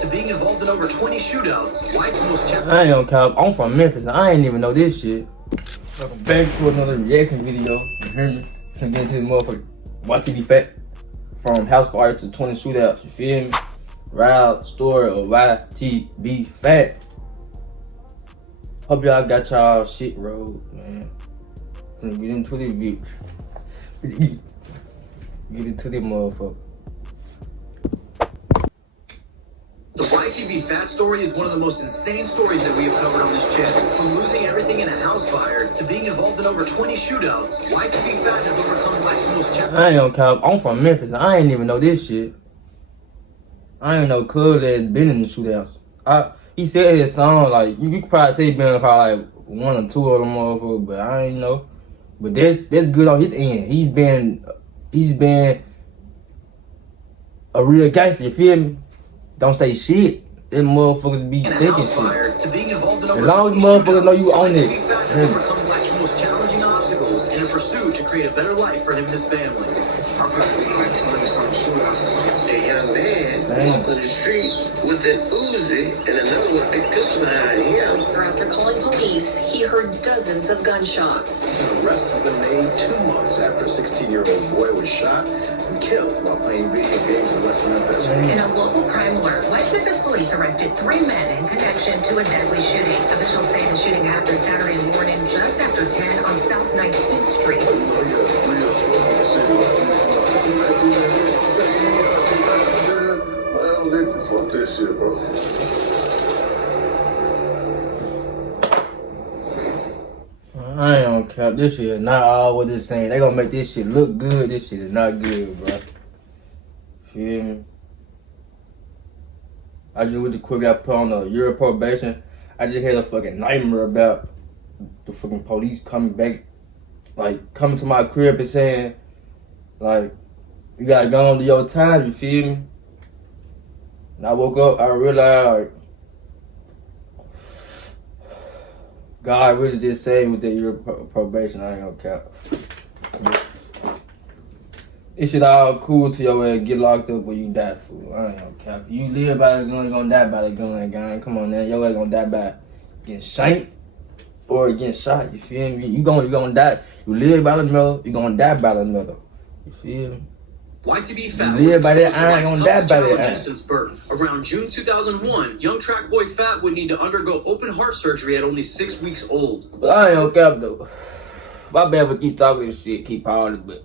to being involved in over 20 shootouts, White's most challenging. I ain't gonna cap. I'm from Memphis. I ain't even know this shit. Welcome back to another reaction video. You hear me? Finna get into the motherfucker YTB Fatt. From house fire to 20 shootouts. You feel me? Wild story of YTB Fatt. Hope y'all got y'all shit rolled, man. Finna get into this bitch. Get into this motherfucker. The YTB Fatt story is one of the most insane stories that we have covered on this channel. From losing everything in a house fire to being involved in over 20 shootouts, YTB Fatt has overcome life's most challenging. I ain't gonna cap. I'm from Memphis. I ain't even know this shit. I ain't know Cub that been in the shootouts. He said his song, like, you could probably say he been in probably like one or two of them motherfuckers, but I ain't know. But that's good on his end. He's been a real gangster, you feel me? Don't say shit. Them motherfuckers be thinking shit. To being involved in as long as motherfuckers know you own it. Overcome life's most challenging obstacles in a pursuit to create a better life for him and his family. A young man walked on the street with an Uzi and another one big pistol behind him. After calling police, he heard dozens of gunshots. An arrest has been made 2 months after a 16-year-old boy was shot and killed while playing video games in West Memphis. In a local crime alert, West Memphis police arrested 3 men in connection to a deadly shooting. Officials say the shooting happened Saturday morning just after 10 on South 19th Street. Fuck this shit, bro. I ain't gonna cap. This shit is not all what it's saying. They gonna make this shit look good. This shit is not good, bro. Feel me? I just went to quick got put on a year of probation. I just had a fucking nightmare about the fucking police coming back, like coming to my crib and saying, like, you gotta go on to your time. You feel me? And I woke up, I realized, like, God really did say with that year of probation. I ain't gonna cap. This shit all cool till your ass get locked up or you die, fool. I ain't gonna cap. You live by the gun, you gonna die by the gun, gang. Come on, man. Your ass gonna die by getting shanked or getting shot. You feel me? You gonna die. You live by the middle, you gonna die by the middle. You feel me? YTB Fatt was exposed to life's toughest challenges since birth. Around June 2001, young track boy Fatt would need to undergo open heart surgery at only 6 weeks old. But I ain't gonna cap though. My bad for keep talking this shit, keep hollering, but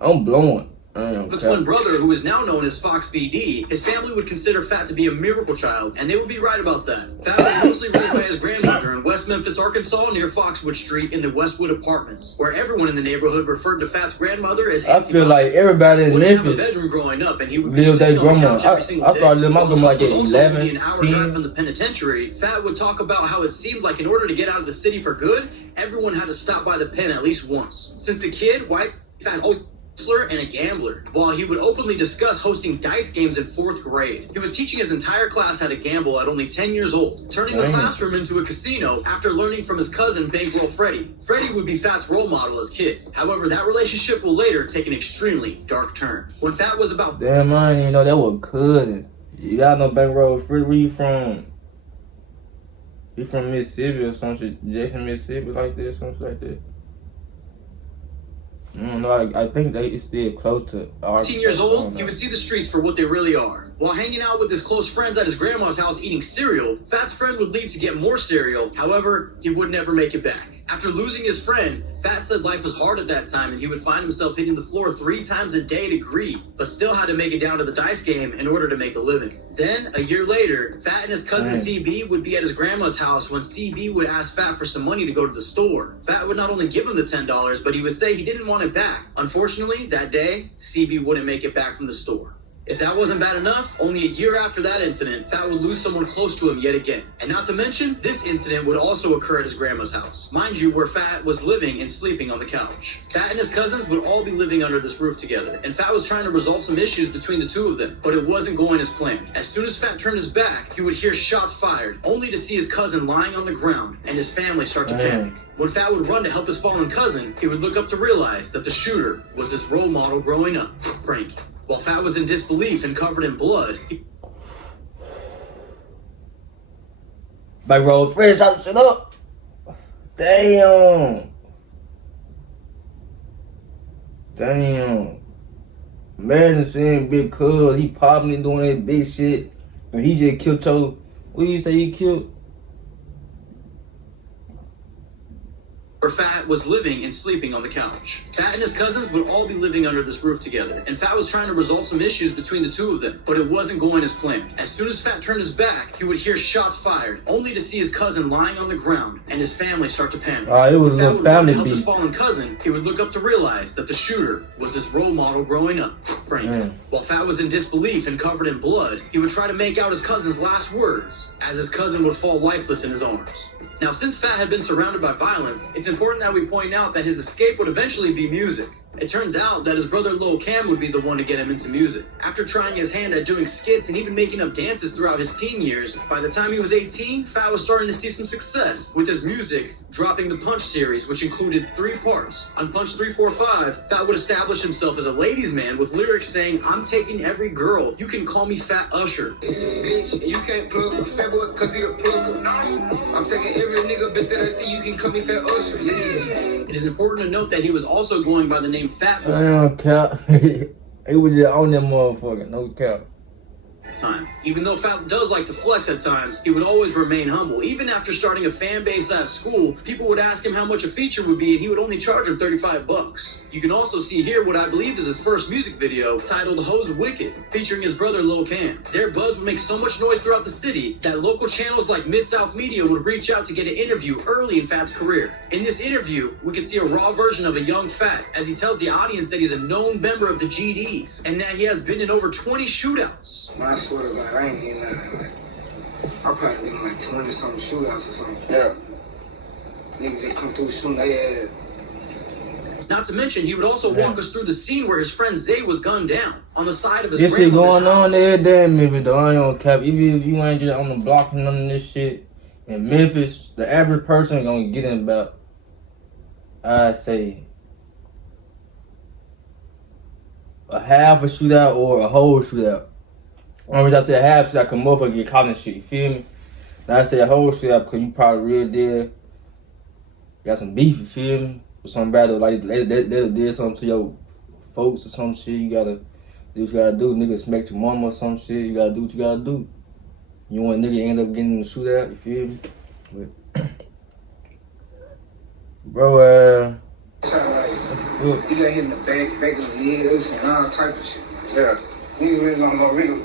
I'm blowing. The twin brother, who is now known as Fox BD, his family would consider Fatt to be a miracle child, and they would be right about that. Fatt was mostly raised by his grandmother in West Memphis, Arkansas, near Foxwood Street in the Westwood Apartments, where everyone in the neighborhood referred to Fatt's grandmother as I feel like everybody in Memphis have a bedroom growing up, and he would be live their sitting on the grandma. couch every single I day. started living my grandma like at 11, An hour drive from the penitentiary, Fatt would talk about how it seemed like in order to get out of the city for good, everyone had to stop by the pen at least once. Since a kid, Fatt always and a gambler. While he would openly discuss hosting dice games in 4th grade, he was teaching his entire class how to gamble at only 10 years old, turning the classroom into a casino after learning from his cousin Bankroll Freddie. Freddie would be Fatt's role model as kids. However, that relationship will later take an extremely dark turn. When Fatt was about damn, I didn't even know that was cousin. You got no Bankroll Freddie. Where you from? You from Mississippi or some shit? Jackson, Mississippi, like this, something like that. No, I think they still close to 18 years old, he would see the streets for what they really are. While hanging out with his close friends at his grandma's house eating cereal, Fatt's friend would leave to get more cereal. However, he would never make it back. After losing his friend, Fatt said life was hard at that time and he would find himself hitting the floor 3 times a day to grieve, but still had to make it down to the dice game in order to make a living. Then, a year later, Fatt and his cousin CB would be at his grandma's house when CB would ask Fatt for some money to go to the store. Fatt would not only give him the $10, but he would say he didn't want it back. Unfortunately, that day, CB wouldn't make it back from the store. If that wasn't bad enough, only a year after that incident, Fatt would lose someone close to him yet again. And not to mention, this incident would also occur at his grandma's house. Mind you, where Fatt was living and sleeping on the couch. Fatt and his cousins would all be living under this roof together, and Fatt was trying to resolve some issues between the two of them, but it wasn't going as planned. As soon as Fatt turned his back, he would hear shots fired, only to see his cousin lying on the ground and his family start to panic. When Fatt would run to help his fallen cousin, he would look up to realize that the shooter was his role model growing up, Frankie. While Fatt was in disbelief and covered in blood, Back roll fresh, shut shit up. Damn. Imagine seeing Big Cuz, he popping and doing that big shit, and he just killed your. What you say he killed? Where Fatt was living and sleeping on the couch. Fatt and his cousins would all be living under this roof together, and Fatt was trying to resolve some issues between the two of them, but it wasn't going as planned. As soon as Fatt turned his back, he would hear shots fired, only to see his cousin lying on the ground and his family start to panic. It was When a Fatt would family want to help beat. his fallen cousin, he would look up to realize that the shooter was his role model growing up, Frank. While Fatt was in disbelief and covered in blood, he would try to make out his cousin's last words as his cousin would fall lifeless in his arms. Now, since Fatt had been surrounded by violence, it's important that we point out that his escape would eventually be music. It turns out that his brother Lil Cam would be the one to get him into music. After trying his hand at doing skits and even making up dances throughout his teen years, by the time he was 18, Fatt was starting to see some success with his music, dropping the Punch series, which included 3 parts. On Punch 345, Fatt would establish himself as a ladies' man with lyrics saying, "I'm taking every girl, you can call me Fat Usher." Bitch, you can't plug with Fat Boy cause he a plug. I'm taking every nigga bitch that I see, you can call me Fat Usher. Yeah. It is important to note that he was also going by the name Fat Boy. Damn, cap. He was just on that motherfucker, no cap. Time. Even though Fatt does like to flex at times, he would always remain humble. Even after starting a fan base at school, people would ask him how much a feature would be, and he would only charge them $35. You can also see here what I believe is his first music video, titled Hoes Wicked, featuring his brother Lil Cam. Their buzz would make so much noise throughout the city that local channels like Mid-South Media would reach out to get an interview early in Fatt's career. In this interview, we can see a raw version of a young Fatt as he tells the audience that he's a known member of the GDs and that he has been in over 20 shootouts. I swear to God, I ain't getting nothing. Like, I probably been in like 20 something shootouts or something. Yeah. Niggas that come through shooting their head. Not to mention, he would also walk us through the scene where his friend Zay was gunned down on the side of his This shit grandmother's going on house. every day in Memphis, though. I ain't gonna cap. Even if you ain't just on the block and none of this shit, in Memphis, the average person gonna get in about, I'd say, a half a shootout or a whole shootout. Or as I say a half shootout, cause motherfucker get caught in shit, you feel me? Now I say a whole shootout, cause you probably real dead. Got some beef, you feel me? With somebody like they did something to your folks or some shit. You gotta do what you gotta do. Nigga smacked your mama or some shit. You gotta do what you gotta do. You want a nigga end up getting in the shootout, you feel me? But, bro, He got hit in the back of the legs and all type of shit. Yeah. Niggas really don't know real.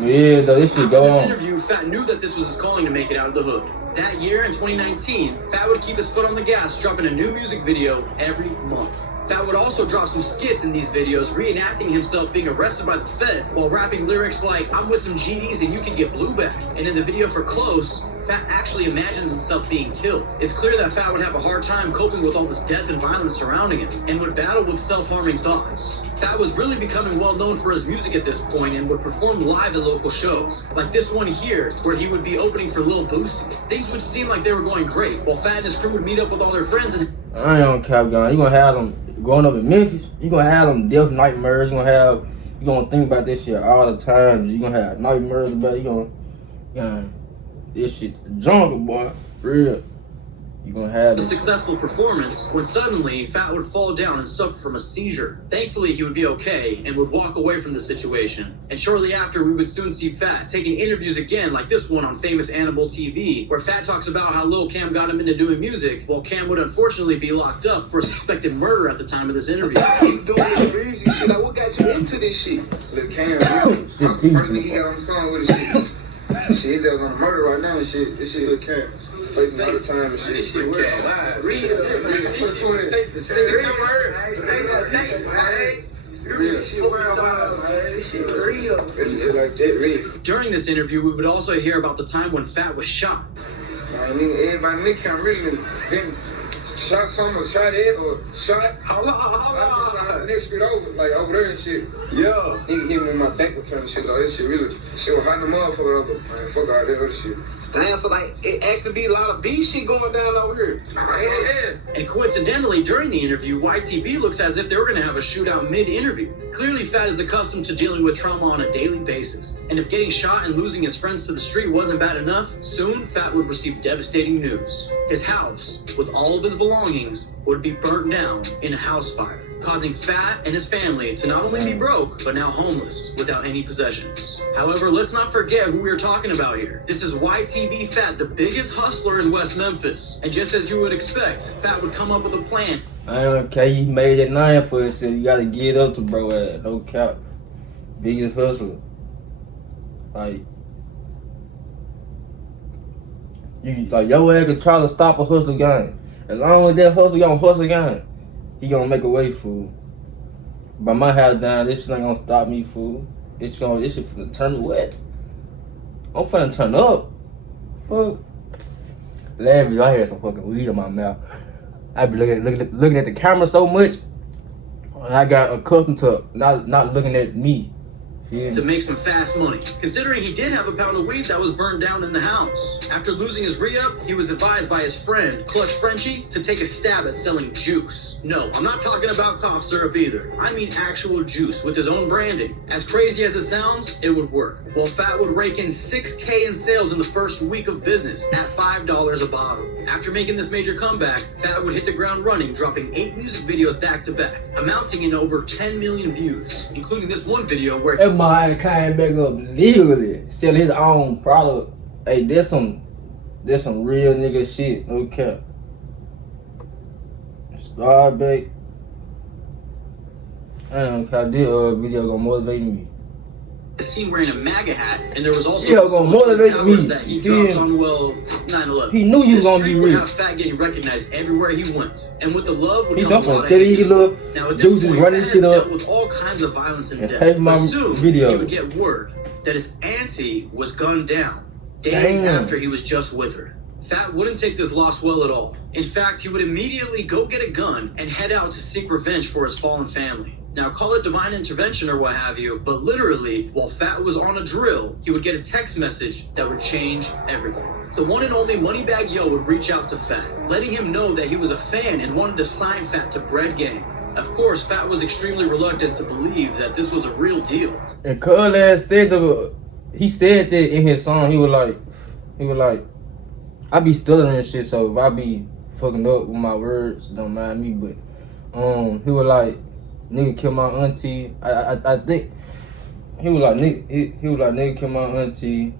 yeah, though, this shit After go this on. interview, Fatt knew that this was his calling to make it out of the hood. That year, in 2019, Fatt would keep his foot on the gas, dropping a new music video every month. Fatt would also drop some skits in these videos, reenacting himself being arrested by the feds while rapping lyrics like, "I'm with some GDs and you can get blue back." And in the video for Close, Fatt actually imagines himself being killed. It's clear that Fatt would have a hard time coping with all this death and violence surrounding him, and would battle with self-harming thoughts. Fatt was really becoming well known for his music at this point and would perform live at local shows, like this one here, where he would be opening for Lil Boosie. Things would seem like they were going great, while Fatt and his crew would meet up with all their friends and I ain't on cap gun. You gonna have them growing up in Memphis. You gonna have them death nightmares. You gonna think about this shit all the time. You gonna have nightmares about it. You gonna this shit the jungle, boy. Real. You gonna have a it. successful performance when suddenly Fatt would fall down and suffer from a seizure. Thankfully, he would be okay and would walk away from the situation. And shortly after, we would soon see Fatt taking interviews again, like this one on famous Animal TV, where Fatt talks about how Lil Cam got him into doing music, while Cam would unfortunately be locked up for a suspected murder at the time of this interview. You doing this crazy shit? Like, what got you into this shit? Lil Cam, first nigga he got on the song with his shit. Shit, his ass was on the murder right now and shit. This shit Lil Cam. Plays all the time and shit. This shit weird. This shit real. During this interview, we would also hear about the time when Fatt was shot. I mean, everybody in Nick Cam really shot someone, shot it, or shot. Hold on. The next street over, like over there and shit. Yeah. Nigga hit me in my back with turn shit, like that shit really, shit was hot in the motherfucker over. Man, fuck all that other shit. Damn, so like, it actually be a lot of beef shit going down over here. Yeah. And coincidentally, during the interview, YTB looks as if they were going to have a shootout mid-interview. Clearly, Fatt is accustomed to dealing with trauma on a daily basis. And if getting shot and losing his friends to the street wasn't bad enough, soon Fatt would receive devastating news. His house, with all of his belongings, would be burnt down in a house fire, causing Fatt and his family to not only be broke, but now homeless without any possessions. However, let's not forget who we're talking about here. This is YTB Fatt, the biggest hustler in West Memphis. And just as you would expect, Fatt would come up with a plan. Okay, he made it 9 for himself. You gotta get up to bro ass. No cap. Biggest hustler. Like, your ass could try to stop a hustler game. As long as that hustler gonna hustle again, he gonna make a way, fool. But my house down, this shit ain't gonna stop me, fool. This shit finna turn me wet. I'm finna turn up. Fuck. Last video, I had some fucking weed in my mouth. I be looking at the camera so much, and I got accustomed to not looking at me. To make some fast money, considering he did have a pound of weed that was burned down in the house. After losing his re-up, he was advised by his friend, Clutch Frenchie, to take a stab at selling juice. No, I'm not talking about cough syrup either. I mean actual juice with his own branding. As crazy as it sounds, it would work. Well, Fatt would rake in $6K in sales in the first week of business at $5 a bottle. After making this major comeback, Fatt would hit the ground running, dropping 8 music videos back to back, amounting in over 10 million views, including this one video where my came back up legally, selling his own product. Hey, there's some real nigga shit. No cap. Start back. I don't care. This video gonna motivate me. the scene wearing a MAGA hat, and there was also gonna motivate me. that he dropped on 9/11. He knew you was gonna be would rich. have Fatt getting recognized everywhere he went, and with the love would He's come up a on lot of steady. hate. He love Now at this dudes is point, running Fatt shit has up. dealt with all kinds of violence and And death. take my But soon video. he would get word that his auntie was gunned down days Damn. after he was just with her. Fatt wouldn't take this loss well at all. In fact, he would immediately go get a gun and head out to seek revenge for his fallen family. Now, call it divine intervention or what have you, but literally, while Fatt was on a drill, he would get a text message that would change everything. The one and only Moneybagg Yo would reach out to Fatt, letting him know that he was a fan and wanted to sign Fatt to Bread Gang. Of course, Fatt was extremely reluctant to believe that this was a real deal. And Cuz said he said that in his song. He was like, I be stuttering and shit, so if I be fucking up with my words, don't mind me. But he was like, nigga kill my auntie. I think he was like nigga kill my auntie.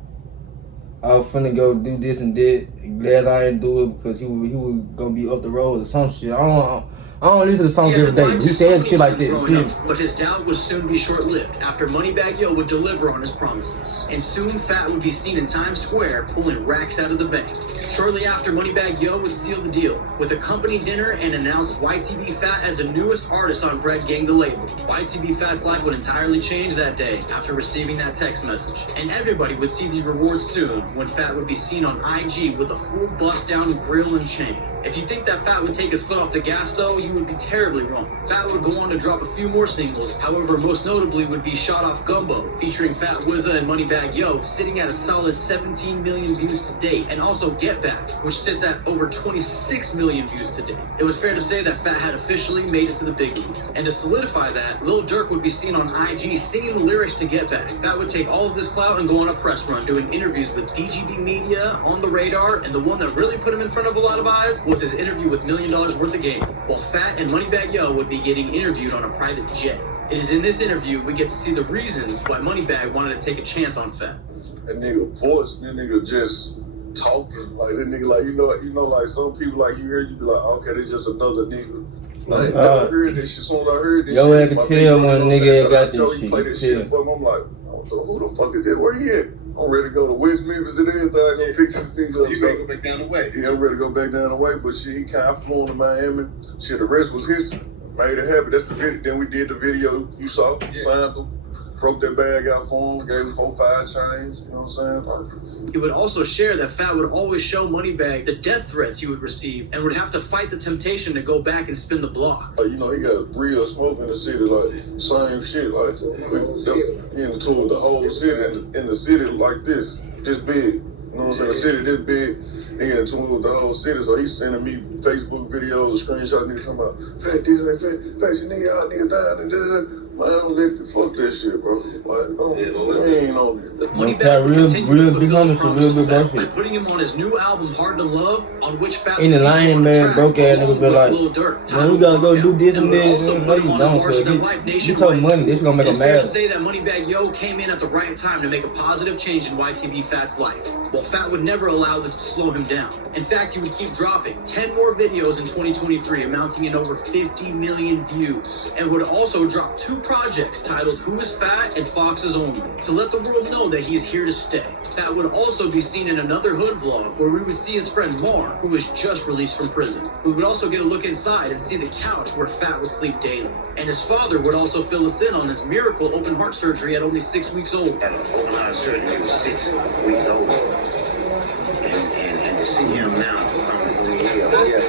I was finna go do this and that. Glad I didn't do it because he was gonna be up the road or some shit. I don't listen to songs every day. He said shit like that. But his doubt would soon be short-lived after Moneybagg Yo would deliver on his promises. And soon Fatt would be seen in Times Square pulling racks out of the bank. Shortly after, Moneybagg Yo would seal the deal with a company dinner and announced YTB Fatt as the newest artist on Bread Gang, the label. YTB Fatt's life would entirely change that day after receiving that text message. And everybody would see these rewards soon when Fatt would be seen on IG with a full bust-down grill and chain. If you think that Fatt would take his foot off the gas though, you would be terribly wrong. Fatt would go on to drop a few more singles, however most notably would be Shot Off Gumbo, featuring Fatt Wizza and Moneybagg Yo, sitting at a solid 17 million views to date, and also Get Back, which sits at over 26 million views to date. It was fair to say that Fatt had officially made it to the big leagues. And to solidify that, Lil Durk would be seen on IG singing the lyrics to Get Back. Fatt would take all of this clout and go on a press run, doing interviews with DGB Media, On the Radar, and the one that really put him in front of a lot of eyes was his interview with $1 Million Worth of Game, while Fatt and Moneybagg Yo would be getting interviewed on a private jet. It is in this interview we get to see the reasons why Moneybagg wanted to take a chance on Fatt. That nigga voice, that nigga just talking like that nigga, like you know, like some people like you hear, you be like, okay, they just another nigga. Like never heard this shit. As soon as I heard this yo, shit, I can tell when a nigga got this shit. He play this shit for me. I'm like, who the fuck is that? Where he at? I'm ready to go to West Memphis and everything. I go pick this nigga up. You ready to go back down the way? Yeah, I'm ready to go back down the way. But shit, he kind of flew to Miami. Shit, the rest was history. Made it happen. That's the video. Then we did the video you saw. Signed him. broke that bag out for him, gave him 4 or 5 chains, you know what I'm saying? He would also share that Fatt would always show Moneybagg the death threats he would receive and would have to fight the temptation to go back and spin the block. You know, he got real smoke in the city, like, same shit, like, he into the whole city, in the city like this big. You know what I'm saying? The city this big, nigga into the whole city, so he's sending me Facebook videos, screenshots, nigga talking about, Fatt this and Fatt your nigga out, nigga down, and da-da-da. Man, fuck that shit, bro. Like, he ain't on it. Moneybagg would continue to fulfill his promise to Fatt by putting him on his new album, Hard to Love, on which Fatt would feature on a track broke ass niggas be like, Lil Durk, man, we gotta go do this and this. Also put him on his Larger Than Life You told money, this gonna make It's him fair mad. to say that Moneybagg Yo came in at the right time to make a positive change in YTB Fatt's life. While Fatt would never allow this to slow him down. In fact, he would keep dropping 10 more videos in 2023, amounting in over 50 million views, and would also drop 2 projects titled Who is Fatt and Fox's Only, to let the world know that he is here to stay. Fatt would also be seen in another hood vlog where we would see his friend Mar, who was just released from prison. We would also get a look inside and see the couch where Fatt would sleep daily. And his father would also fill us in on his miracle open heart surgery at only 6 weeks old. Had an open heart surgery, he was 6 weeks old. And to see him now come through here,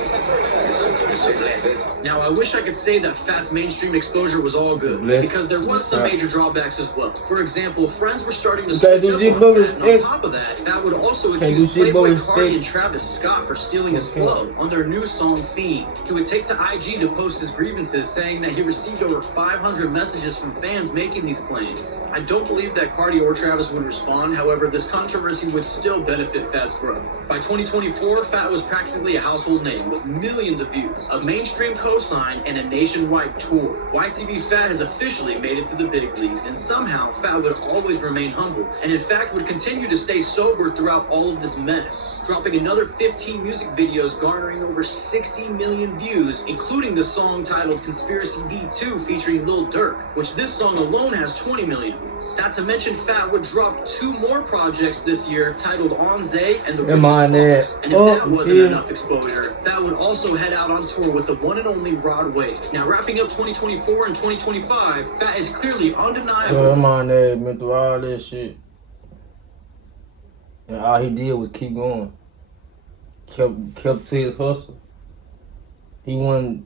it's a blessing. Now, I wish I could say that Fatt's mainstream exposure was all good, because there was some major drawbacks as well. For example, friends were starting to switch up on Fatt, and on top of that, Fatt would also accuse Playboy Cardi and Travis Scott for stealing his flow on their new song, Fiend. He would take to IG to post his grievances, saying that he received over 500 messages from fans making these claims. I don't believe that Cardi or Travis would respond, however, this controversy would still benefit Fatt's growth. By 2024, Fatt was practically a household name with millions of views, a mainstream cosign, and a nationwide tour. YTB Fatt has officially made it to the big leagues, and somehow Fatt would always remain humble, and in fact would continue to stay sober throughout all of this mess, dropping another 15 music videos garnering over 60 million views, including the song titled Conspiracy V2 featuring Lil Durk, which this song alone has 20 million views. Not to mention Fatt would drop 2 more projects this year titled On Zay and The Richest Fox. And if that wasn't enough exposure, Fatt would also head out on tour with the one and only Rod Wave. Now, wrapping up 2024 and 2025, Fatt is clearly undeniable. Come on, been through all this shit. And all he did was keep going. Kept to his hustle. He wasn't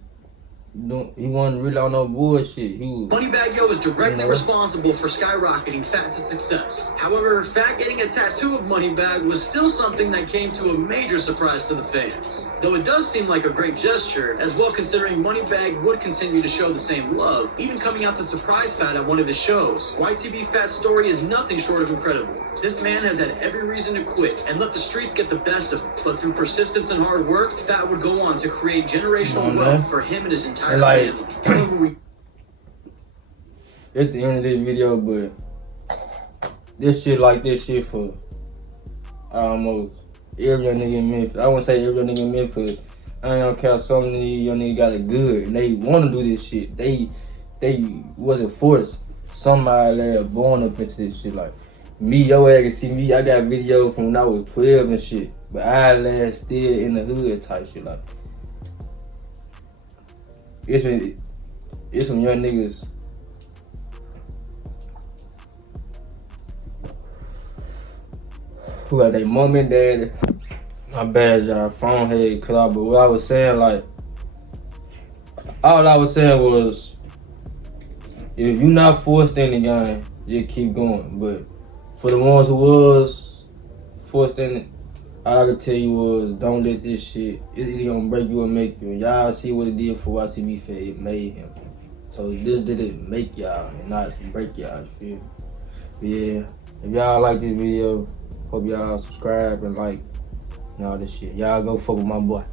really on no bullshit. Moneybagg Yo is directly responsible for skyrocketing Fatt to success. However, Fatt getting a tattoo of Moneybagg was still something that came to a major surprise to the fans. Though it does seem like a great gesture, as well considering Moneybagg would continue to show the same love, even coming out to surprise Fatt at one of his shows. YTB Fatt's story is nothing short of incredible. This man has had every reason to quit and let the streets get the best of him. But through persistence and hard work, Fatt would go on to create generational wealth for him and his entire family. However, at the end of this video, but this shit for almost every young nigga in Memphis. I wouldn't say every young nigga in Memphis. I ain't gonna count some of these young niggas got it good and they wanna do this shit. They wasn't forced. Somebody that born up into this shit. Like me, your ass can see me. I got video from when I was 12 and shit. But I last still in the hood type shit. Like it's some young niggas who got their mom and dad. My bad, y'all. Phone had cut off, but what I was saying, like, all I was saying was, if you're not forced in the game, you keep going. But for the ones who was forced in it, all I could tell you was, don't let this shit, it's gonna break you or make you. And y'all see what it did for YTB Fatt, it made him. So this didn't make y'all and not break y'all, you feel? But yeah, if y'all like this video, hope y'all subscribe and like and all this shit. Y'all go fuck with my boy.